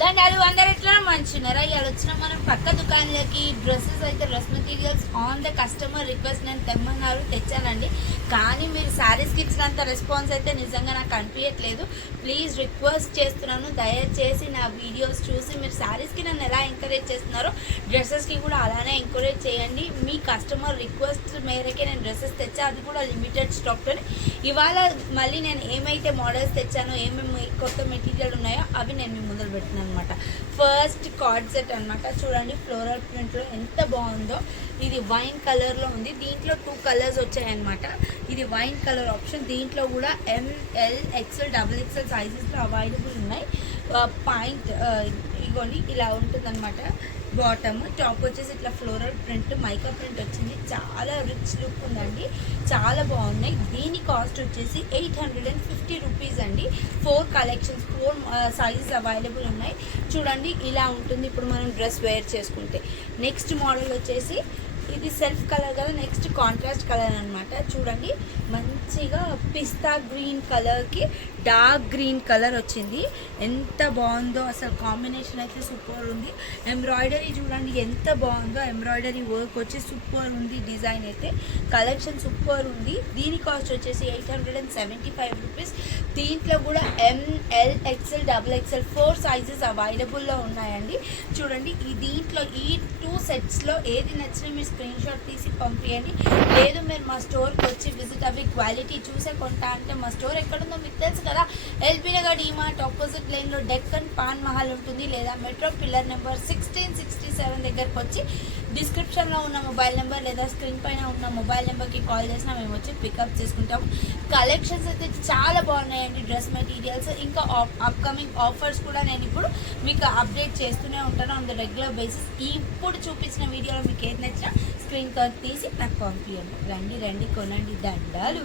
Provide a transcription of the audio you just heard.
దండాలు అందరు ఎట్లా మంచిన్నారా? ఇవాళ వచ్చిన మనం పక్క దుకాణంలోకి డ్రెస్సెస్ అయితే dress materials on the customer request నేను తెమ్మన్నారు, తెచ్చానండి. కానీ మీరు శారీస్కి ఇచ్చినంత రెస్పాన్స్ అయితే నిజంగా నాకు అనిపించట్లేదు. ప్లీజ్ రిక్వెస్ట్ చేస్తున్నాను, దయచేసి నా వీడియోస్ చూసి మీరు శారీస్కి నన్ను ఎలా ఎంకరేజ్ చేస్తున్నారో డ్రెస్సెస్కి కూడా అలానే ఎంకరేజ్ చేయండి. మీ కస్టమర్ రిక్వెస్ట్ మేరకే నేను డ్రెస్సెస్ తెచ్చా, అది కూడా లిమిటెడ్ స్టాక్తోనే. ఇవాళ మళ్ళీ నేను ఏమైతే మోడల్స్ తెచ్చానో, ఏమేమి కొత్త మెటీరియల్ ఉన్నాయో అవి నేను మీ ముందర పెట్టినాను అనమాట. ఫస్ట్ కార్డ్ సెట్ అనమాట. చూడండి ఫ్లోరల్ ప్రింట్లో ఎంత బాగుందో. ఇది వైన్ కలర్లో ఉంది. దీంట్లో 2 కలర్స్ వచ్చాయన్నమాట. ఇది వైన్ కలర్ ఆప్షన్. దీంట్లో కూడా ML XL XXL సైజెస్లో అవైలబుల్ ఉన్నాయి. పాయింట్ ఇగోండి ఇలా ఉంటుందన్నమాట. బాటమ్, టాప్ వచ్చేసి ఇట్లా ఫ్లోరల్ ప్రింట్, మైకా ప్రింట్ వచ్చింది. చాలా రిచ్ లుక్ ఉందండి, చాలా బాగున్నాయి. దీని కాస్ట్ వచ్చేసి 850 రూపీస్ అండి. 4 కలెక్షన్స్, 4 సైజెస్ అవైలబుల్ ఉన్నాయి. చూడండి ఇలా ఉంటుంది ఇప్పుడు మనం డ్రెస్ వేర్ చేసుకుంటే. నెక్స్ట్ మోడల్ వచ్చేసి ఇది సెల్ఫ్ కలర్ కదా, నెక్స్ట్ కాంట్రాస్ట్ కలర్ అనమాట. చూడండి మంచిగా పిస్తా గ్రీన్ కలర్కి డార్క్ గ్రీన్ కలర్ వచ్చింది. ఎంత బాగుందో అసలు, కాంబినేషన్ అయితే సూపర్ ఉంది. ఎంబ్రాయిడరీ చూడండి ఎంత బాగుందో, ఎంబ్రాయిడరీ వర్క్ వచ్చి సూపర్ ఉంది. డిజైన్ అయితే కలెక్షన్ సూపర్ ఉంది. దీని కాస్ట్ వచ్చేసి 875 రూపీస్. దీంట్లో కూడా ML XL XXL 4 సైజెస్ అవైలబుల్లో ఉన్నాయండి. చూడండి దీంట్లో ఈ 2 సెట్స్లో ఏది నచ్చినా మీరు స్క్రీన్ షాట్ తీసి పంపించండి. లేదు మీరు మా స్టోర్కి వచ్చి విజిట్ అవి క్వాలిటీ చూసే కొంటా అంటే మా స్టోర్ ఎక్కడుందో మీకు తెలుసు కదా. ఎల్బీ నగర్ డిమార్ట్ ఆపోజిట్ లైన్లో డెక్కన్ పాన్ మహల్ ఉంటుంది, లేదా మెట్రో పిల్లర్ నెంబర్ 1667 దగ్గరకు వచ్చి డిస్క్రిప్షన్లో ఉన్న మొబైల్ నెంబర్ లేదా స్క్రీన్ పైన ఉన్న మొబైల్ నెంబర్కి కాల్ చేసినా మేము వచ్చి పికప్ చేసుకుంటాం. కలెక్షన్స్ అయితే చాలా బాగున్నాయండి డ్రెస్ మెటీరియల్స్. ఇంకా అప్కమింగ్ ఆఫర్స్ కూడా నేను ఇప్పుడు మీకు అప్డేట్ చేస్తూనే ఉంటాను ఆన్ ద రెగ్యులర్ బేసిస్. ఇప్పుడు చూపించిన వీడియోలో మీకు ఏది నచ్చినా స్క్రీన్ కార్డ్ తీసి నాకు పంపించండి. రండి రండి కొనండి దండాలు.